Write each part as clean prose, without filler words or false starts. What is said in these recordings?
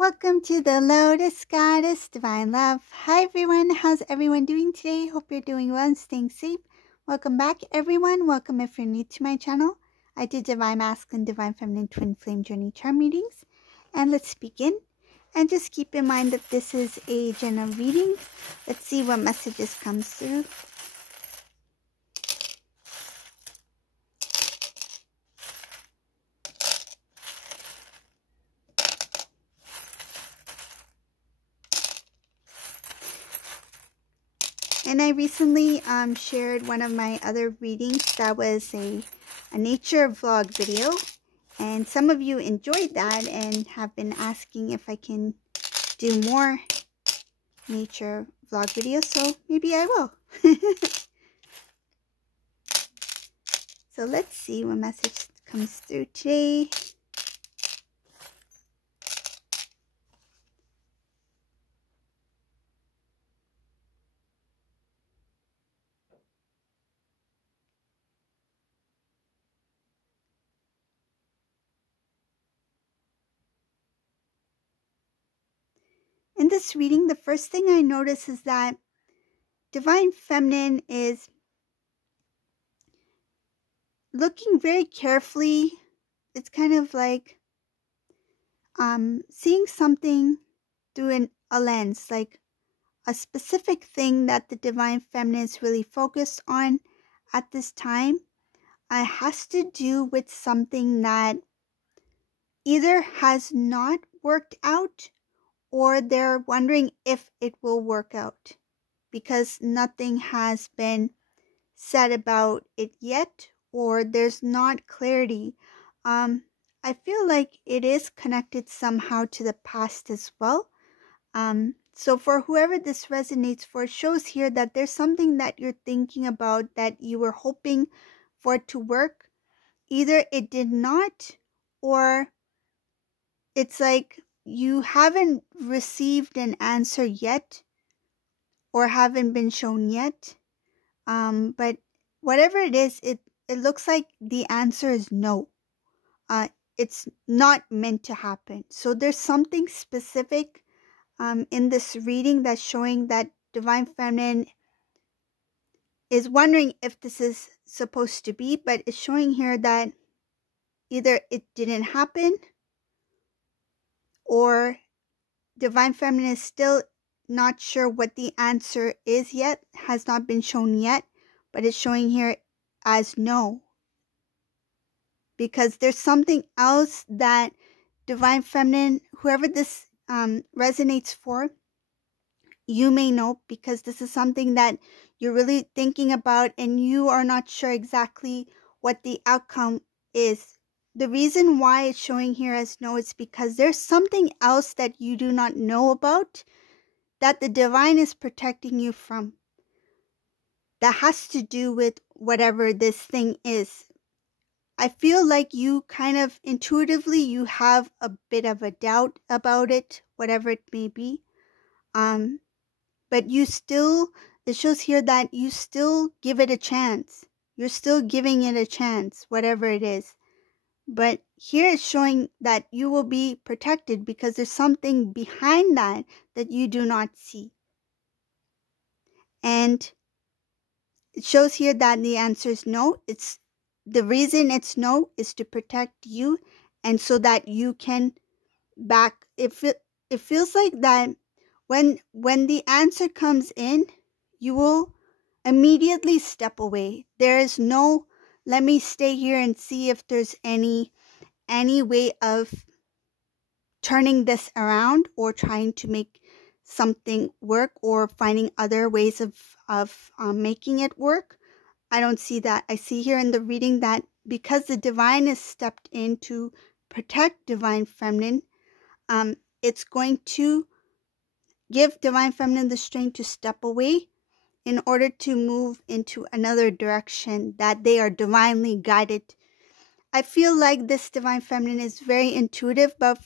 Welcome to the Lotus Goddess Divine Love. Hi everyone, how's everyone doing today? Hope you're doing well and staying safe. Welcome back everyone. Welcome if you're new to my channel. I do Divine Masculine, Divine Feminine, Twin Flame Journey Charm readings. And let's begin. And just keep in mind that this is a general reading. Let's see what messages comes through. And I recently shared one of my other readings that was a nature vlog video. And some of you enjoyed that and have been asking if I can do more nature vlog videos. So maybe I will. So let's see what message comes through today. In this reading, the first thing I notice is that Divine Feminine is looking very carefully. It's kind of like seeing something through a lens, like a specific thing that the Divine Feminine is really focused on at this time. It has to do with something that either has not worked out or they're wondering if it will work out because nothing has been said about it yet, or there's not clarity. I feel like it is connected somehow to the past as well. So for whoever this resonates for, it shows here that there's something that you're thinking about that you were hoping for it to work. Either it did not, or it's like you haven't received an answer yet or haven't been shown yet. But whatever it is, it looks like the answer is no. It's not meant to happen. So there's something specific in this reading that's showing that Divine Feminine is wondering if this is supposed to be, but it's showing here that either it didn't happen or Divine Feminine is still not sure what the answer is yet, has not been shown yet, but it's showing here as no. Because there's something else that Divine Feminine, whoever this resonates for, you may know, because this is something that you're really thinking about and you are not sure exactly what the outcome is. The reason why it's showing here as no is because there's something else that you do not know about that the divine is protecting you from. That has to do with whatever this thing is. I feel like you kind of intuitively, you have a bit of a doubt about it, whatever it may be. But you still, it shows here that you still give it a chance. You're still giving it a chance, whatever it is. But here it's showing that you will be protected because there's something behind that that you do not see. And it shows here that the answer is no. The reason it's no is to protect you, and so that you can back. It feels like that when the answer comes in, you will immediately step away. There is no, let me stay here and see if there's any way of turning this around or trying to make something work or finding other ways of making it work. I don't see that. I see here in the reading that because the divine has stepped in to protect Divine Feminine, it's going to give Divine Feminine the strength to step away in order to move into another direction that they are divinely guided. I feel like this Divine Feminine is very intuitive, but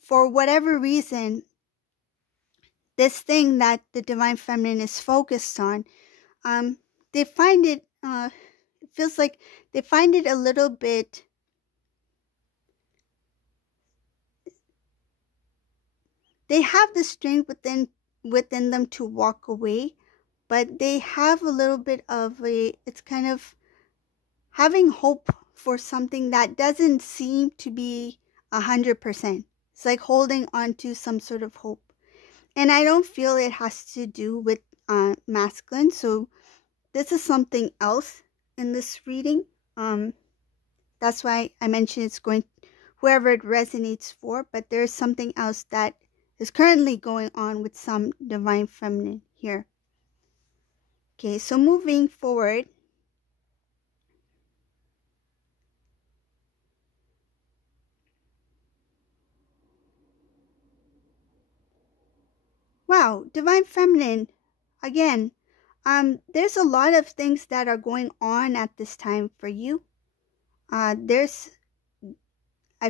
for whatever reason, this thing that the Divine Feminine is focused on, they find it, it feels like they find it a little bit they have the strength within them to walk away, but they have a little bit of it's kind of having hope for something that doesn't seem to be 100%. It's like holding on to some sort of hope. And I don't feel it has to do with masculine. So this is something else in this reading. That's why I mentioned it's going whoever it resonates for, but there's something else that is currently going on with some divine feminine here. Okay, so moving forward. Wow, divine feminine. Again, there's a lot of things that are going on at this time for you. I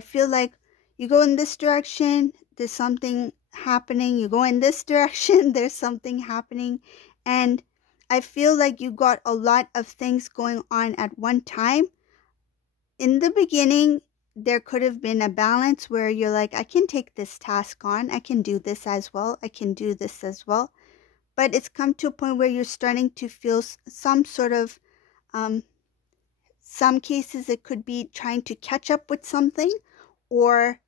feel like you go in this direction, there's something happening. You go in this direction, there's something happening. And I feel like you got a lot of things going on at one time. In the beginning, there could have been a balance where you're like, I can take this task on. I can do this as well. I can do this as well. But it's come to a point where you're starting to feel some sort of, some cases it could be trying to catch up with something, or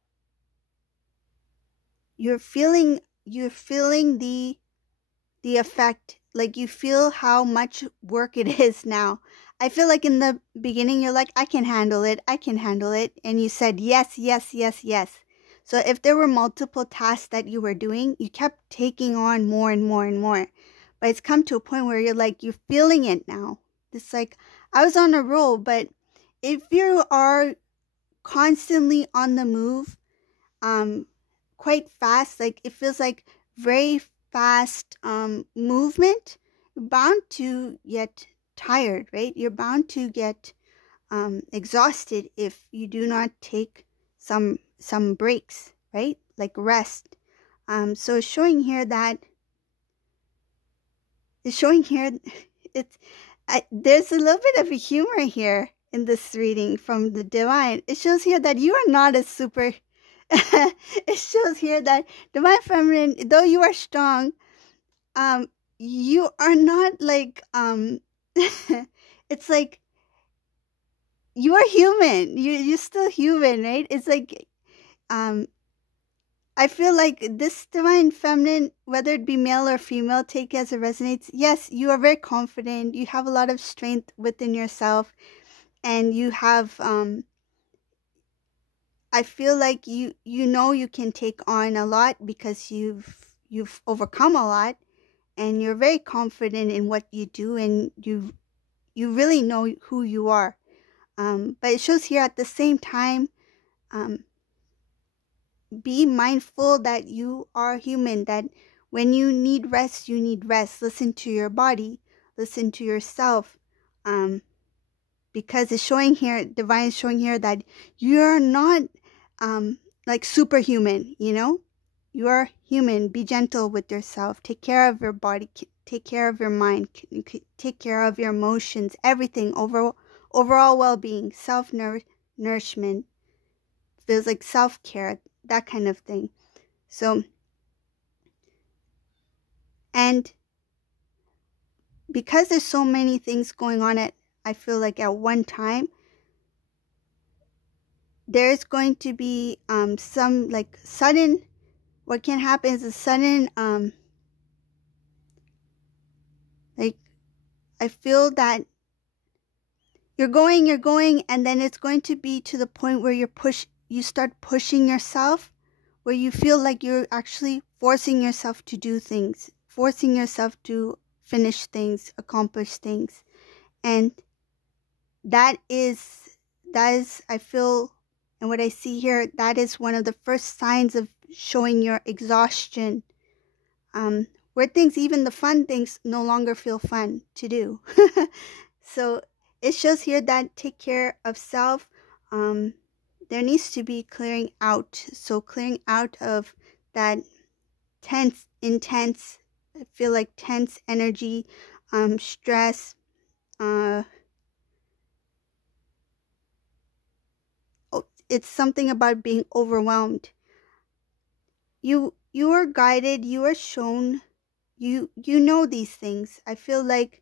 you're feeling the effect, like you feel how much work it is now. I feel like in the beginning you're like, I can handle it, and you said yes, yes, yes, yes. So if there were multiple tasks that you were doing, you kept taking on more and more and more. But it's come to a point where you're like, you're feeling it now. It's like, I was on a roll, but if you are constantly on the move, quite fast, like it feels like very fast movement, you're bound to get tired, right? You're bound to get exhausted if you do not take some breaks, right? Like rest. So it's showing here there's a little bit of a humor here in this reading from the divine. It shows here that you are not a super it shows here that divine feminine, though you are strong, you are not like it's like you are human. You're still human, right? It's like I feel like this divine feminine, whether it be male or female, take it as it resonates. Yes, you are very confident. You have a lot of strength within yourself, and you have I feel like you know you can take on a lot because you've overcome a lot, and you're very confident in what you do, and you really know who you are. But it shows here at the same time, be mindful that you are human, that when you need rest, you need rest. Listen to your body, listen to yourself, because it's showing here, divine is showing here that you're not like superhuman, you know? You are human. Be gentle with yourself. Take care of your body. Take care of your mind. Take care of your emotions. Everything. Overall well-being. Self-nourishment. Feels like self-care. That kind of thing. So, and because there's so many things going on I feel like at one time, there's going to be some like sudden, what can happen is a sudden like I feel that you're going, and then it's going to be to the point where you start pushing yourself, where you feel like you're actually forcing yourself to do things, forcing yourself to finish things, accomplish things. And that is, I feel, and what I see here, that is one of the first signs of showing your exhaustion, where things, even the fun things, no longer feel fun to do. So it shows here that take care of self. There needs to be clearing out. So clearing out of that intense, I feel like tense energy, stress, it's something about being overwhelmed. you are guided, you are shown, you know these things. I feel like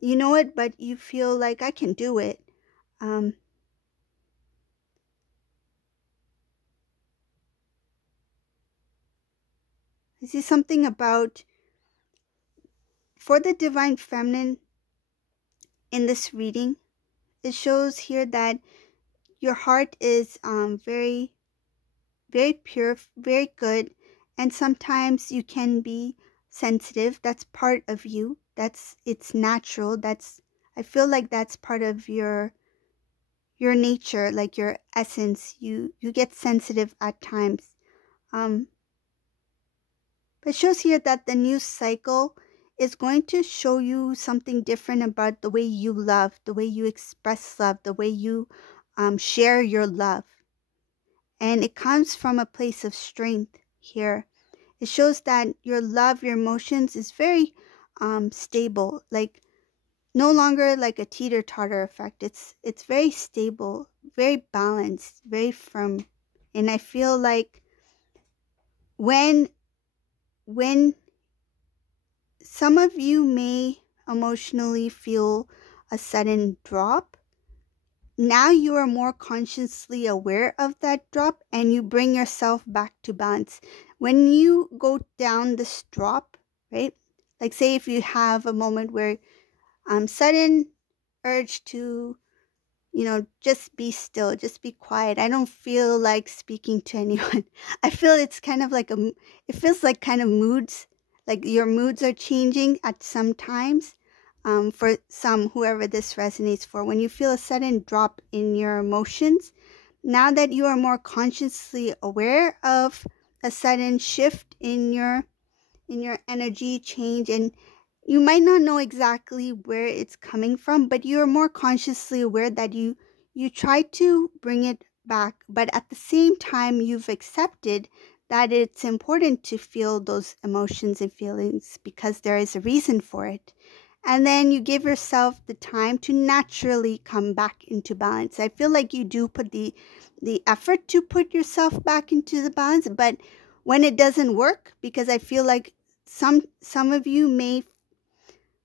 you know it, but you feel like I can do it. I see something about for the divine feminine in this reading. It shows here that your heart is very, very pure, very good, and sometimes you can be sensitive. That's part of you. It's natural. I feel like that's part of your nature, like your essence. You get sensitive at times. But it shows here that the new cycle is going to show you something different about the way you love, the way you express love, the way you share your love. And it comes from a place of strength here. It shows that your love, your emotions is very stable, like no longer like a teeter-totter effect. It's very stable, very balanced, very firm. And I feel like when some of you may emotionally feel a sudden drop, now you are more consciously aware of that drop and you bring yourself back to balance. When you go down this drop, right? Like say if you have a moment where sudden urge to, just be still, just be quiet. I don't feel like speaking to anyone. I feel it's kind of like it feels like kind of moods, like your moods are changing at some times. For some, whoever this resonates for, when you feel a sudden drop in your emotions, now that you are more consciously aware of a sudden shift in your energy change, and you might not know exactly where it's coming from, but you're more consciously aware that you try to bring it back, but at the same time you've accepted that it's important to feel those emotions and feelings because there is a reason for it. And then you give yourself the time to naturally come back into balance. I feel like you do put the effort to put yourself back into the balance, but when it doesn't work, because I feel like some of you may,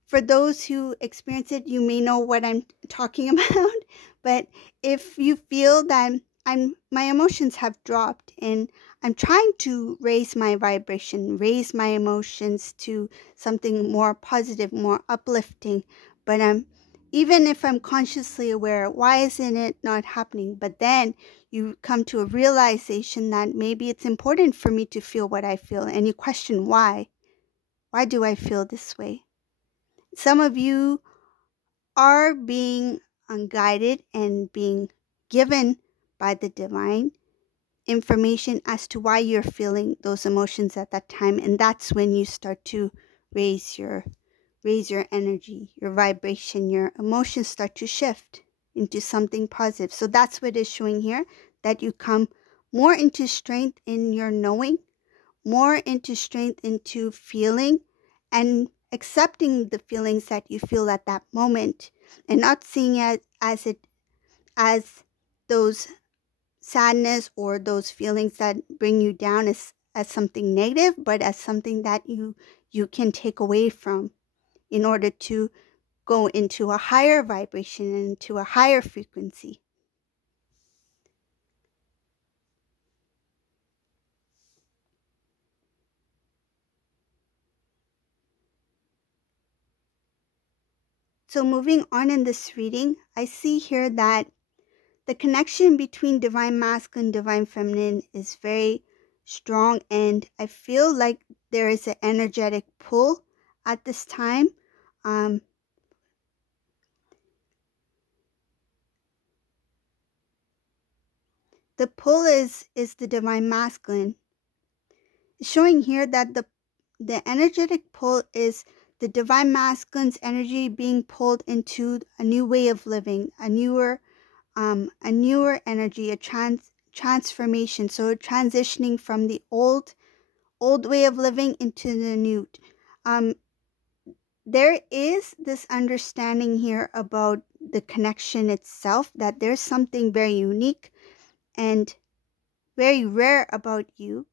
for those who experience it, you may know what I'm talking about. But if you feel that my emotions have dropped and I'm trying to raise my vibration, raise my emotions to something more positive, more uplifting, but even if I'm consciously aware, why isn't it not happening? But then you come to a realization that maybe it's important for me to feel what I feel, and you question why. Why do I feel this way? Some of you are being guided and being given by the divine information as to why you're feeling those emotions at that time, and that's when you start to raise your energy, your vibration, your emotions start to shift into something positive. So that's what is showing here, that you come more into strength in your knowing, more into strength into feeling and accepting the feelings that you feel at that moment, and not seeing it as those sadness or those feelings that bring you down as something negative, but as something that you can take away from in order to go into a higher vibration and into a higher frequency. So moving on in this reading, I see here that the connection between divine masculine and divine feminine is very strong, and I feel like there is an energetic pull at this time. The pull is the divine masculine. It's showing here that the energetic pull is the divine masculine's energy being pulled into a new way of living, a newer energy, a transformation. So transitioning from the old way of living into the new. There is this understanding here about the connection itself, that there's something very unique and very rare about you.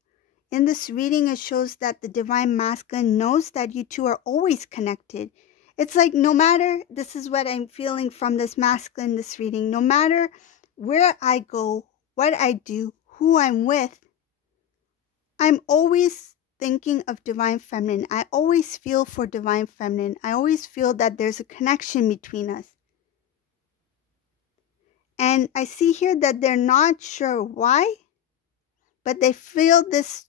in this reading, it shows that the divine masculine knows that you two are always connected. It's like no matter, this is what I'm feeling from this masculine, this reading, no matter where I go, what I do, who I'm with, I'm always thinking of divine feminine. I always feel for divine feminine. I always feel that there's a connection between us. And I see here that they're not sure why, but they feel this.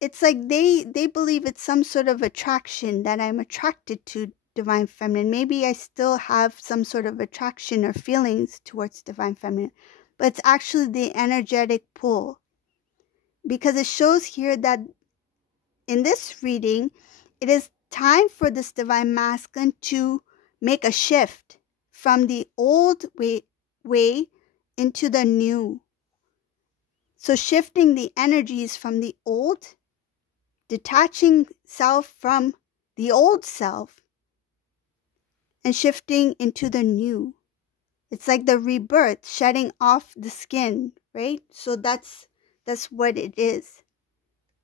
It's like they believe it's some sort of attraction, that I'm attracted to divine feminine. Maybe I still have some sort of attraction or feelings towards divine feminine, but it's actually the energetic pull. Because it shows here that in this reading, it is time for this divine masculine to make a shift from the old way into the new. So shifting the energies from the old, detaching self from the old self, and shifting into the new. It's like the rebirth, shedding off the skin, right? So that's what it is.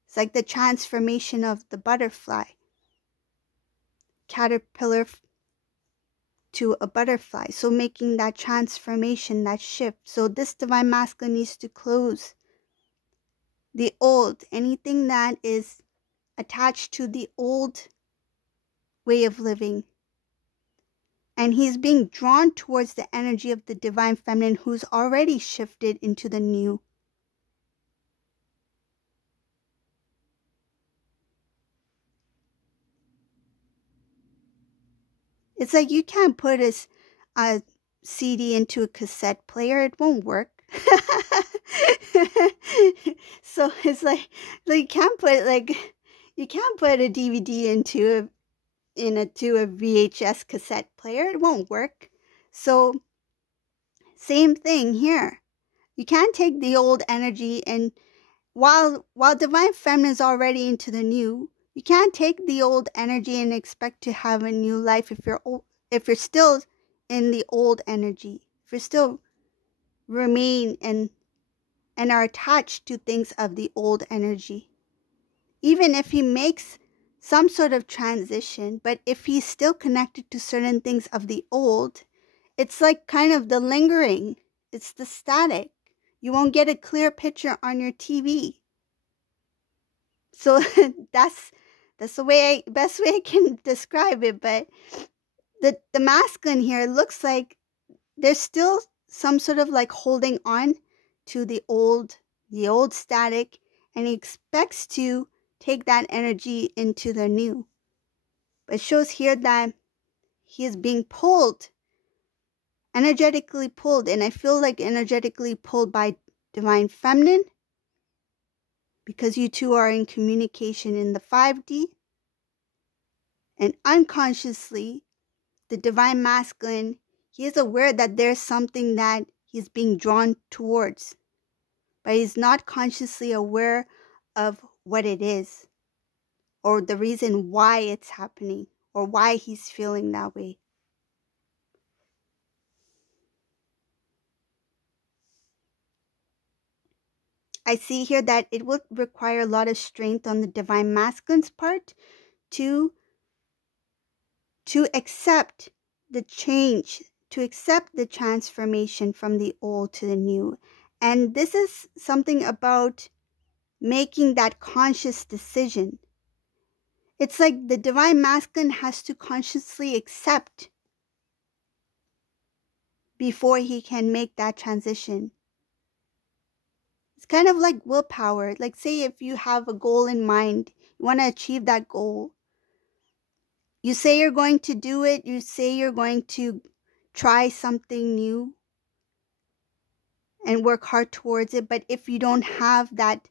It's like the transformation of the butterfly, caterpillar to a butterfly. So making that transformation, that shift. So this divine masculine needs to close the old, anything that is attached to the old way of living. And he's being drawn towards the energy of the divine feminine who's already shifted into the new. It's like you can't put a CD into a cassette player. It won't work. So it's like you can't put a DVD into a VHS cassette player. It won't work. So same thing here. You can't take the old energy, and while divine feminine is already into the new, you can't take the old energy and expect to have a new life if you're still in the old energy. If you still remain and are attached to things of the old energy. Even if he makes some sort of transition, but if he's still connected to certain things of the old, it's like kind of the lingering. It's the static. You won't get a clear picture on your TV. So that's the best way I can describe it. But the masculine here looks like there's still some sort of like holding on to the old static, and he expects to take that energy into the new. But it shows here that he is being pulled, energetically pulled, and I feel like energetically pulled by divine feminine, because you two are in communication in the 5D, and unconsciously the divine masculine, he is aware that there's something that he's being drawn towards, but he's not consciously aware of what it is, or the reason why it's happening, or why he's feeling that way. I see here that it will require a lot of strength on the divine masculine's part to accept the change, to accept the transformation from the old to the new. And this is something about making that conscious decision. It's like the divine masculine has to consciously accept before he can make that transition. It's kind of like willpower. Like, say if you have a goal in mind, you want to achieve that goal. You say you're going to do it. You say you're going to try something new and work hard towards it. But if you don't have that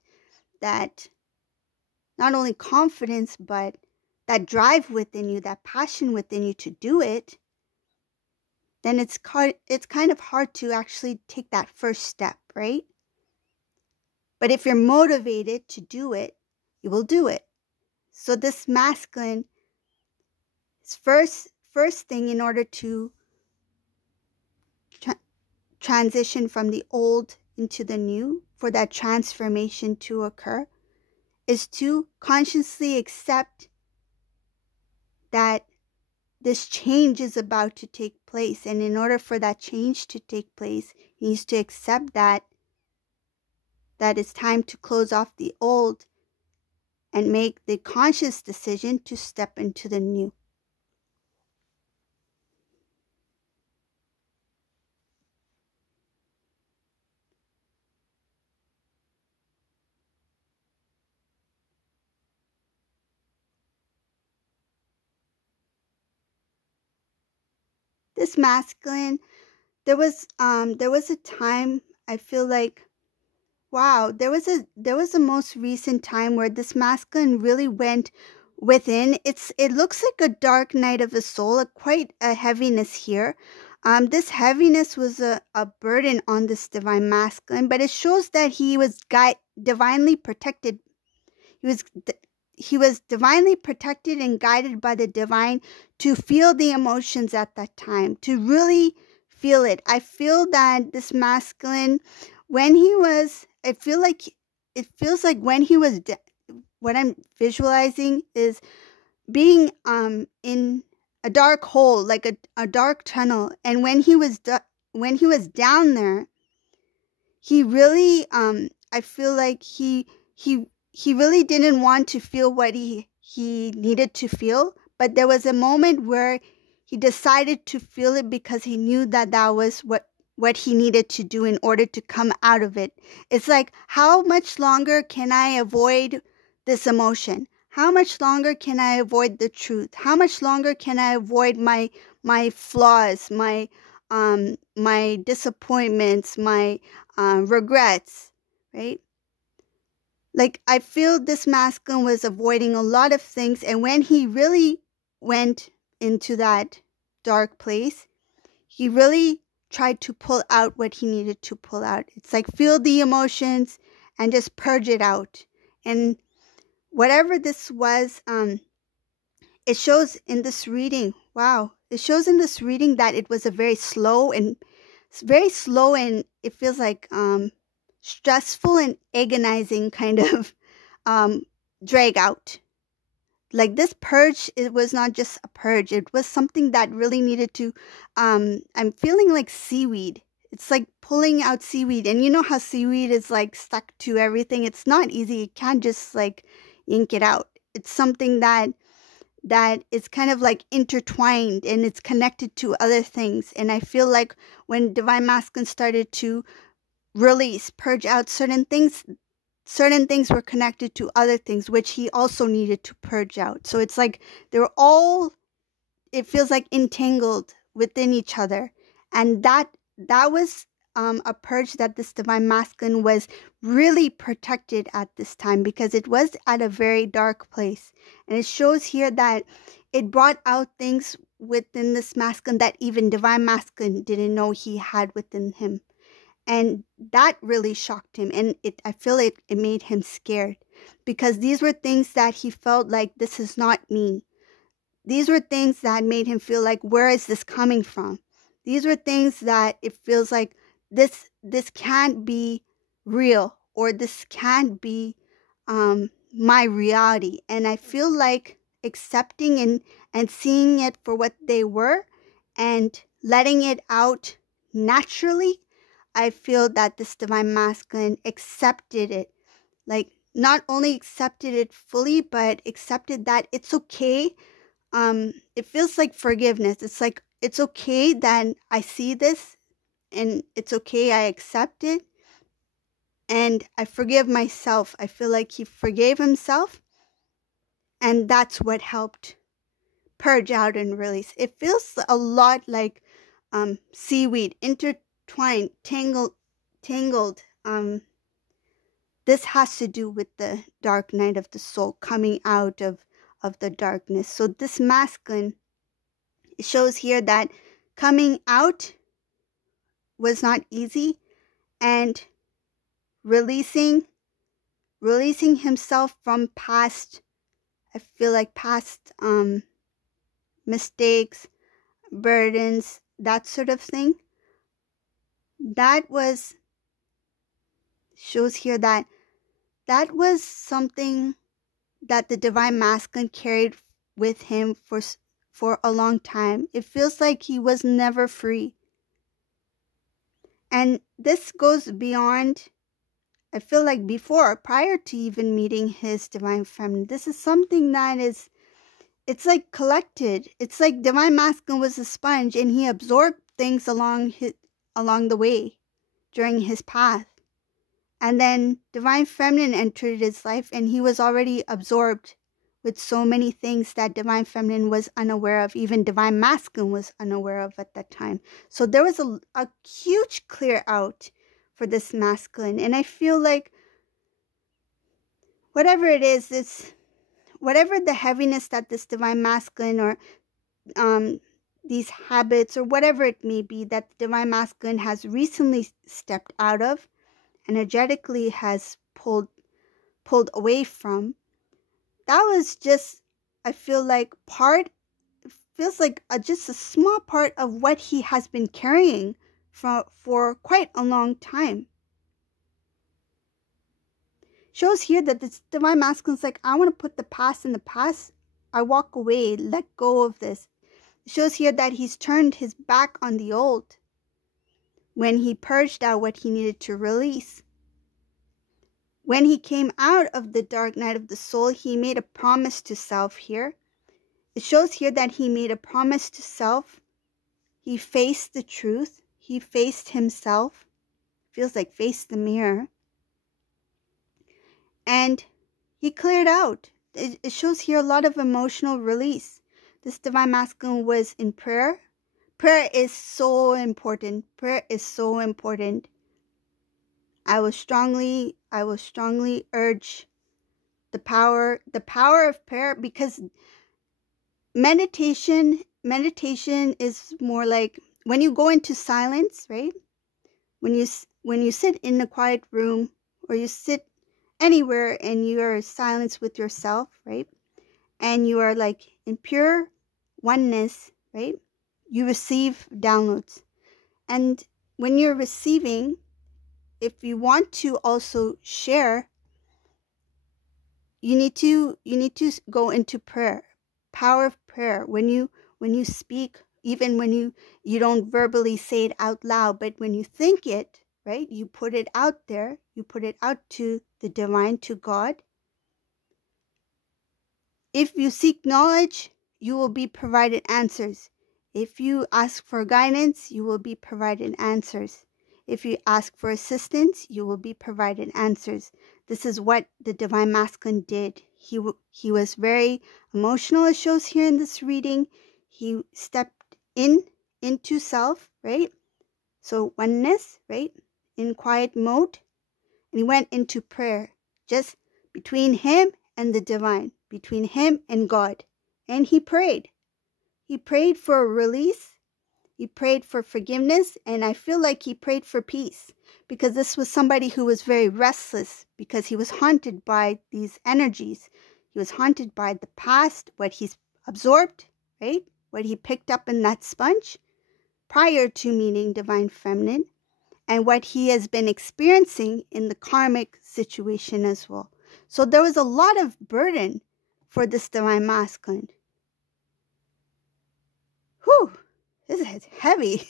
not only confidence, but that drive within you, that passion within you to do it, then it's kind of hard to actually take that first step, right? But if you're motivated to do it, you will do it. So this masculine, first thing in order to transition from the old into the new, for that transformation to occur, is to consciously accept that this change is about to take place. And in order for that change to take place, he needs to accept that it's time to close off the old and make the conscious decision to step into the new. This masculine, there was a time I feel like, wow, there was a most recent time where this masculine really went within. It looks like a dark night of the soul, quite a heaviness here. This heaviness was a burden on this divine masculine, but it shows that he was divinely protected. He was divinely protected and guided by the divine to feel the emotions at that time, to really feel it. I feel that this masculine, when he was, it feels like when he was, what I'm visualizing is being in a dark hole, like a dark tunnel. And when he was down there, he really, I feel like he really didn't want to feel what he needed to feel. But there was a moment where he decided to feel it because he knew that was what he needed to do in order to come out of it. It's like, how much longer can I avoid this emotion? How much longer can I avoid the truth? How much longer can I avoid my flaws, my disappointments, my regrets, right? Like, I feel this masculine was avoiding a lot of things, and when he really went into that dark place, he really tried to pull out what he needed to pull out. It's like, feel the emotions and just purge it out. And whatever this was, it shows in this reading. Wow. It shows in this reading that it was a very slow and it feels like stressful and agonizing kind of drag out. Like, this purge, it was not just a purge. It was something that really needed to, I'm feeling like seaweed. It's like pulling out seaweed. And you know how seaweed is like stuck to everything? It's not easy. You can't just like yank it out. It's something that is kind of like intertwined and it's connected to other things. And I feel like when Divine Masculine started to release, purge out certain things were connected to other things, which he also needed to purge out. So it's like they're all, it feels like, entangled within each other. And that was a purge that this Divine Masculine was really protected at this time, because it was at a very dark place. And it shows here that it brought out things within this masculine that even Divine Masculine didn't know he had within him. And that really shocked him. And I feel it made him scared, because these were things that he felt like, this is not me. These were things that made him feel like, where is this coming from? These were things that it feels like, this can't be real, or this can't be my reality. And I feel like accepting and seeing it for what they were and letting it out naturally, I feel that this Divine Masculine accepted it. Like, not only accepted it fully, but accepted that it's okay. It feels like forgiveness. It's like, it's okay that I see this, and it's okay, I accept it, and I forgive myself. I feel like he forgave himself, and that's what helped purge out and release. It feels a lot like seaweed, intertwined, tangled. This has to do with the dark night of the soul, coming out of the darkness. So this masculine, it shows here that coming out was not easy, and releasing himself from past, I feel like past mistakes, burdens, that sort of thing. That shows here that was something that the divine masculine carried with him for a long time. It feels like he was never free. And this goes beyond, I feel like prior to even meeting his divine feminine. This is something that it's like collected. It's like divine masculine was a sponge and he absorbed things along the way during his path. And then divine feminine entered his life and he was already absorbed with so many things that divine feminine was unaware of, even divine masculine was unaware of at that time. So there was a huge clear out for this masculine. And I feel like whatever it is, whatever the heaviness that this divine masculine or these habits or whatever it may be that the divine masculine has recently stepped out of, energetically has pulled away from, that was just, I feel like just a small part of what he has been carrying for quite a long time. Shows here that this divine masculine is like, I want to put the past in the past. I walk away, let go of this. It shows here that he's turned his back on the old when he purged out what he needed to release. When he came out of the dark night of the soul, he made a promise to self here. It shows here that he made a promise to self. He faced the truth. He faced himself. Feels like faced the mirror. And he cleared out. It shows here a lot of emotional release. This divine masculine was in prayer. Prayer is so important. Prayer is so important. I will strongly urge the power of prayer, because meditation is more like when you go into silence, right? When you sit in a quiet room or you sit anywhere and you are silence with yourself, right? And you are like in pure oneness, right? You receive downloads. And when you're receiving, if you want to also share, you need to go into prayer. Power of prayer. When you speak, even when you don't verbally say it out loud, but when you think it, right? You put it out there. You put it out to the divine, to God. If you seek knowledge, you will be provided answers. If you ask for guidance, you will be provided answers. If you ask for assistance, you will be provided answers. This is what the divine masculine did. He was very emotional, it shows here in this reading. He stepped into self, right? So oneness, right? In quiet mode. And he went into prayer, just between him and the divine, between him and God. And he prayed. He prayed for release. He prayed for forgiveness. And I feel like he prayed for peace, because this was somebody who was very restless, because he was haunted by these energies. He was haunted by the past, what he's absorbed, right? What he picked up in that sponge prior to meeting divine feminine, and what he has been experiencing in the karmic situation as well. So there was a lot of burden for this divine masculine. Whew, this is heavy,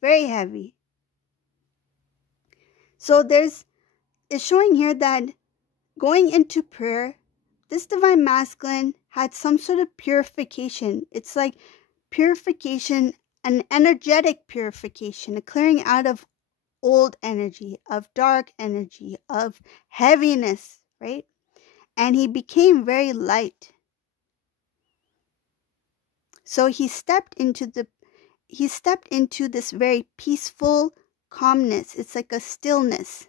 very heavy. So it's showing here that going into prayer, this divine masculine had some sort of purification. It's like purification, an energetic purification, a clearing out of old energy, of dark energy, of heaviness, right? And he became very light. So he stepped into this very peaceful calmness. It's like a stillness.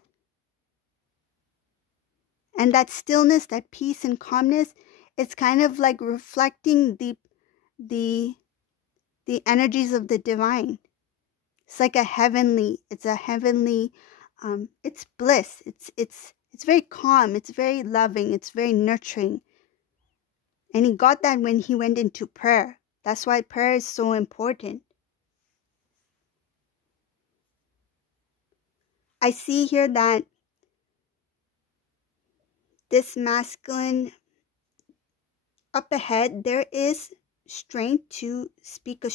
And that stillness, that peace and calmness, it's kind of like reflecting the energies of the divine. It's like it's bliss. It's very calm. It's very loving. It's very nurturing. And he got that when he went into prayer. That's why prayer is so important. I see here that this masculine up ahead, there is strength to speak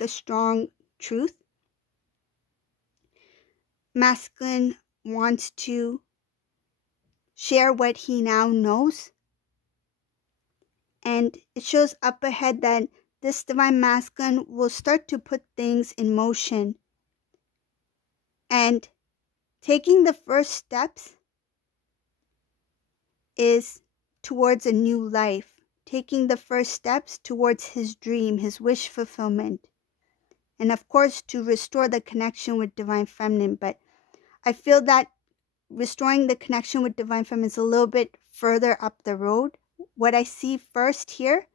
a strong truth. Masculine wants to share what he now knows. And it shows up ahead that this divine masculine will start to put things in motion. And taking the first steps is towards a new life. Taking the first steps towards his dream, his wish fulfillment. And of course, to restore the connection with Divine Feminine. But I feel that restoring the connection with Divine Feminine is a little bit further up the road. What I see first here,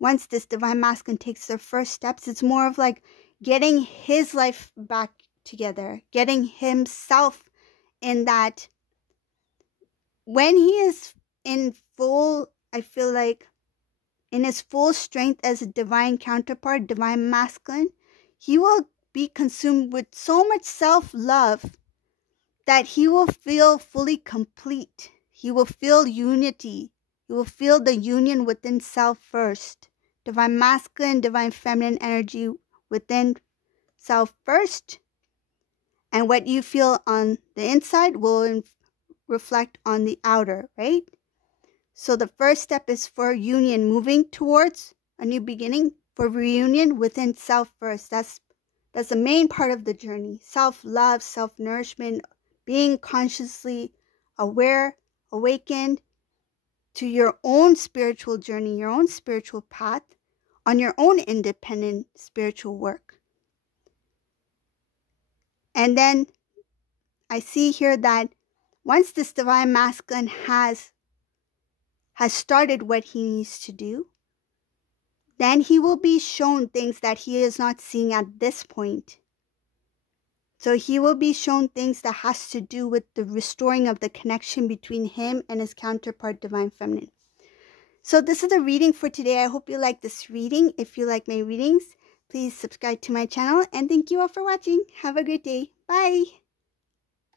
once this Divine Masculine takes their first steps, it's more of like getting his life back together, getting himself in that. When he is in full, I feel like in his full strength as a divine counterpart, Divine Masculine, he will be consumed with so much self-love that he will feel fully complete. He will feel unity. He will feel the union within self first. Divine Masculine, Divine Feminine energy within self first. And what you feel on the inside will reflect on the outer, right? So the first step is for union, moving towards a new beginning, for reunion within self first. That's the main part of the journey. Self-love, self-nourishment, being consciously aware, awakened to your own spiritual journey, your own spiritual path, on your own independent spiritual work. And then I see here that once this Divine Masculine has started what he needs to do, then he will be shown things that he is not seeing at this point. So he will be shown things that has to do with the restoring of the connection between him and his counterpart, Divine Feminine. So this is the reading for today. I hope you like this reading. If you like my readings, please subscribe to my channel. And thank you all for watching. Have a great day. Bye.